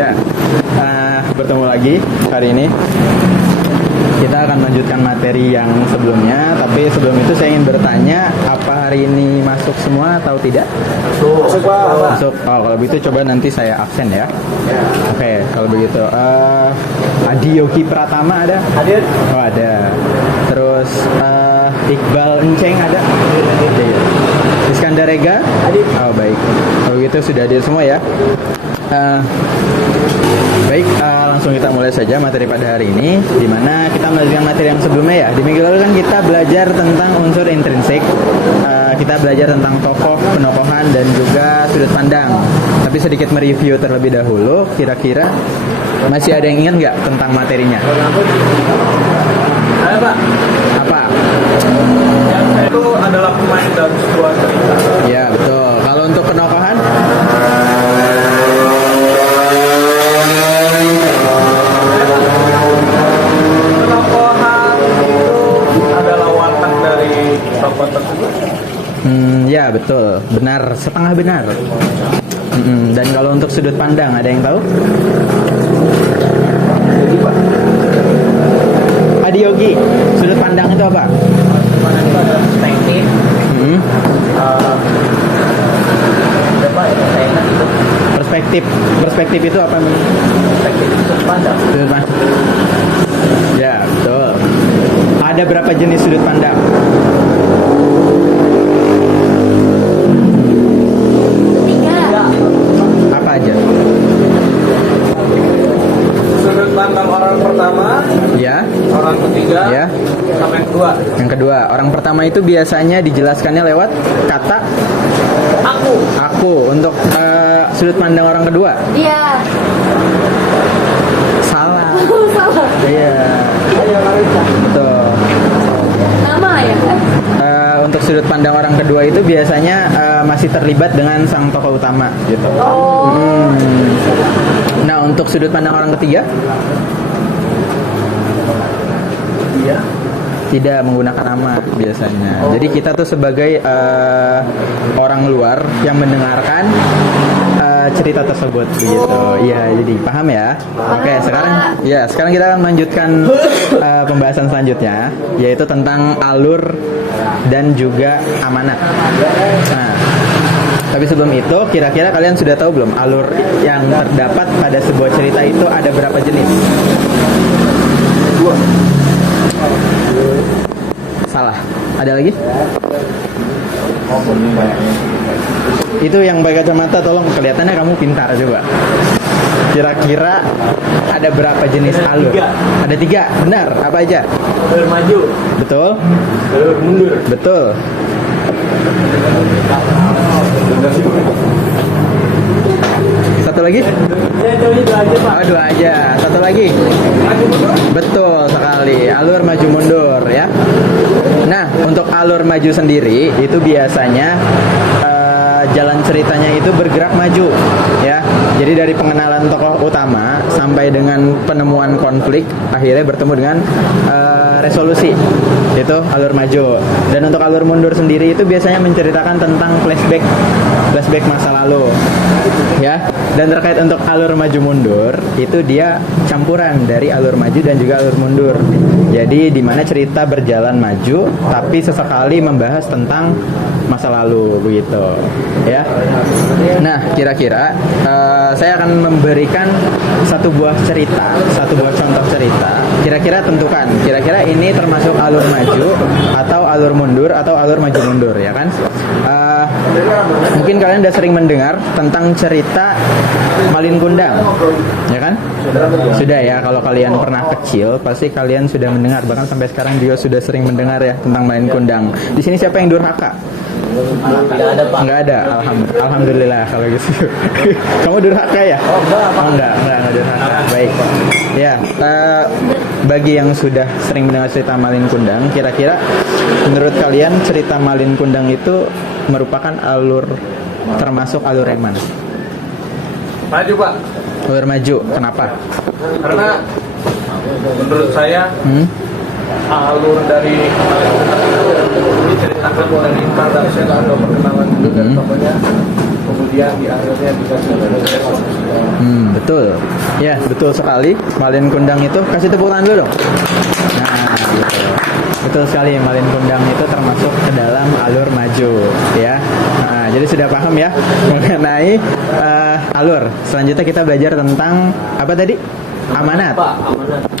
Ya, bertemu lagi hari ini. Kita akan melanjutkan materi yang sebelumnya, tapi sebelum itu saya ingin bertanya, apa hari ini masuk semua atau tidak? Masuk, Pak. Masuk. Oh, kalau begitu coba nanti saya absen ya. Oke, kalau begitu. Adi Yogi Pratama ada? Hadir. Oh, ada. Terus Iqbal Enceng ada? Ada. Iskandar Rega? Hadir. Oh, baik. Kalau begitu sudah hadir semua ya. Baik, langsung kita mulai saja materi pada hari ini, di mana kita melanjutkan materi yang sebelumnya ya. Di minggu lalu kan kita belajar tentang unsur intrinsik, kita belajar tentang tokoh, penokohan, dan juga sudut pandang. Tapi sedikit mereview terlebih dahulu, kira-kira masih ada yang ingat nggak tentang materinya? Ada, Pak. Apa? Yang saya itu adalah pemain dalam sebuah cerita. Ya, betul. Kalau untuk penokohan? Penokohan itu adalah watak dari tokoh tersebut. Ya, betul. Benar, setengah benar. Dan kalau untuk sudut pandang, ada yang tahu? Jadi, Pak, Adi Yogi, sudut pandang itu apa? mana itu ada perspektif. Apa ya? Saya ingat itu Perspektif itu apa? perspektif itu pandang. Sudut pandang. Ya, betul. Ada berapa jenis sudut pandang? Tiga. Apa aja? Sudut pandang orang pertama, Ya, orang ketiga, ya. sama yang kedua. Yang kedua, orang pertama itu biasanya dijelaskannya lewat kata aku. Untuk sudut pandang orang kedua, Iya. salah. Salah. Iya, betul. Nama ya? Untuk sudut pandang orang kedua itu biasanya masih terlibat dengan sang tokoh utama gitu. Oh. Nah, untuk sudut pandang orang ketiga Iya. tidak menggunakan nama biasanya. Jadi kita tuh sebagai orang luar yang mendengarkan cerita tersebut gitu. Iya, jadi paham ya? Oke, sekarang kita akan melanjutkan pembahasan selanjutnya, yaitu tentang alur dan juga amanat. Nah, tapi sebelum itu, kira-kira kalian sudah tahu belum alur yang terdapat pada sebuah cerita itu ada berapa jenis? Dua. Salah. Ada lagi? Itu yang pakai kacamata, tolong, kelihatannya kamu pintar coba. Kira-kira ada berapa jenis alur? Tiga. Ada tiga, benar. Apa aja? Alur maju, Betul? alur mundur. Betul. Satu lagi? Saya tahu itu aja, Pak. Oh, dua aja. Satu lagi? Maju mundur. Betul sekali, alur maju mundur ya. Nah, untuk alur maju sendiri itu biasanya jalan ceritanya itu bergerak maju ya. Jadi dari pengenalan tokoh utama sampai dengan penemuan konflik, akhirnya bertemu dengan resolusi. Itu alur maju. Dan untuk alur mundur sendiri itu biasanya menceritakan tentang flashback masa lalu ya. Dan terkait untuk alur maju mundur itu dia campuran dari alur maju dan juga alur mundur. Jadi di mana cerita berjalan maju tapi sesekali membahas tentang masa lalu begitu ya. Nah, kira-kira saya akan memberikan satu buah contoh cerita. Kira-kira tentukan, kira-kira ini termasuk alur maju atau alur mundur atau alur maju mundur ya kan? Mungkin kalian udah sering mendengar tentang cerita Malin Kundang, ya kan? Sudah ya, kalau kalian pernah kecil pasti kalian sudah mendengar, bahkan sampai sekarang juga sudah sering mendengar ya tentang Malin Kundang. Di sini siapa yang durhaka? Tidak ada, Pak. Nggak ada, alhamdulillah kalau gitu. Kamu durhaka ya? Oh, enggak, Pak. Enggak durhaka. Baik. Ya, bagi yang sudah sering mendengar cerita Malin Kundang, kira-kira menurut kalian cerita Malin Kundang itu merupakan termasuk alur yang mana? Maju, Pak. Alur maju. Kenapa? Karena menurut saya alur dari diceritakan dari introduction atau perkenalan dulu dari tokohnya, kemudian di akhirnya dikasih resolusi. Betul. Ya, betul sekali. Malin kundang itu, kasih tepuk tangan dulu dong. Nah, betul. Betul sekali, malin kundang itu termasuk ke dalam alur maju, ya. Nah, jadi sudah paham ya mengenai alur. Selanjutnya kita belajar tentang apa tadi? Amanat.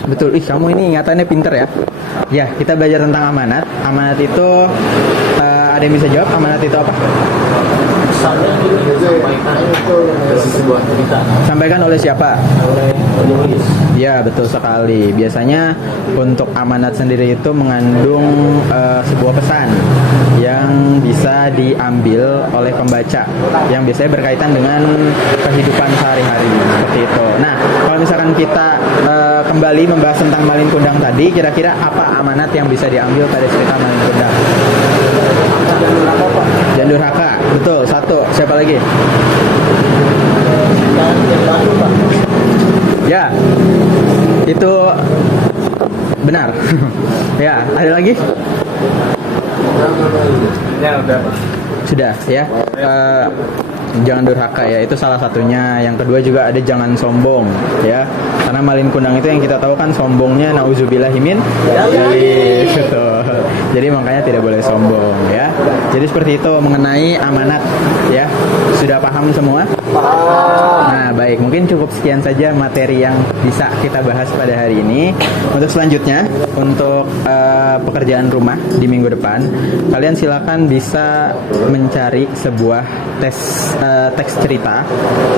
Betul. Ih, kamu ini ingatannya pinter ya. Ya, kita belajar tentang amanat. Amanat itu ada yang bisa jawab? Amanat itu apa? Misalnya ini disampaikan dalam sebuah cerita Sampaikan oleh siapa? oleh penulis. Ya, betul sekali. Biasanya untuk amanat sendiri itu mengandung sebuah pesan yang bisa diambil oleh pembaca, yang biasanya berkaitan dengan kehidupan sehari-hari seperti itu. Nah, kalau misalkan kita kembali membahas tentang malin kundang tadi, kira-kira apa amanat yang bisa diambil pada cerita malin kundang? Jangan durhaka. Betul, satu. Siapa lagi? Ya, itu benar. Ya, ada lagi? Ya udah Pak. Sudah ya. Jangan durhaka ya, itu salah satunya. Yang kedua juga ada jangan sombong ya. Karena malin kundang itu yang kita tahu kan sombongnya nauzubillahimin dzalik. Betul. Jadi makanya tidak boleh sombong ya. Jadi seperti itu mengenai amanat ya. Sudah paham semua? Nah, baik, mungkin cukup sekian saja materi yang bisa kita bahas pada hari ini. Untuk selanjutnya, untuk pekerjaan rumah di minggu depan, kalian silakan bisa mencari sebuah teks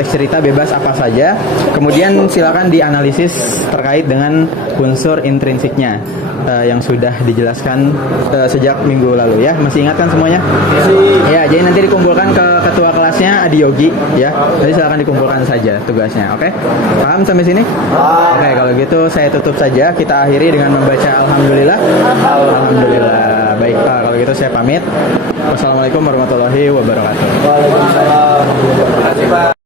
cerita bebas apa saja. Kemudian silakan dianalisis terkait dengan unsur intrinsiknya yang sudah dijelaskan sejak minggu lalu ya. Masih ingat kan semuanya? Ya, jadi nanti dikumpulkan ke ketua kelasnya Adi Yogi ya. Jadi silakan dikumpulkan saja tugasnya. Oke? Paham sampai sini? Oke, kalau gitu saya tutup saja. Kita akhiri dengan membaca alhamdulillah. Alhamdulillah. Baik, kalau gitu saya pamit. Wassalamualaikum warahmatullahi wabarakatuh. Waalaikumsalam. Terima kasih Pak.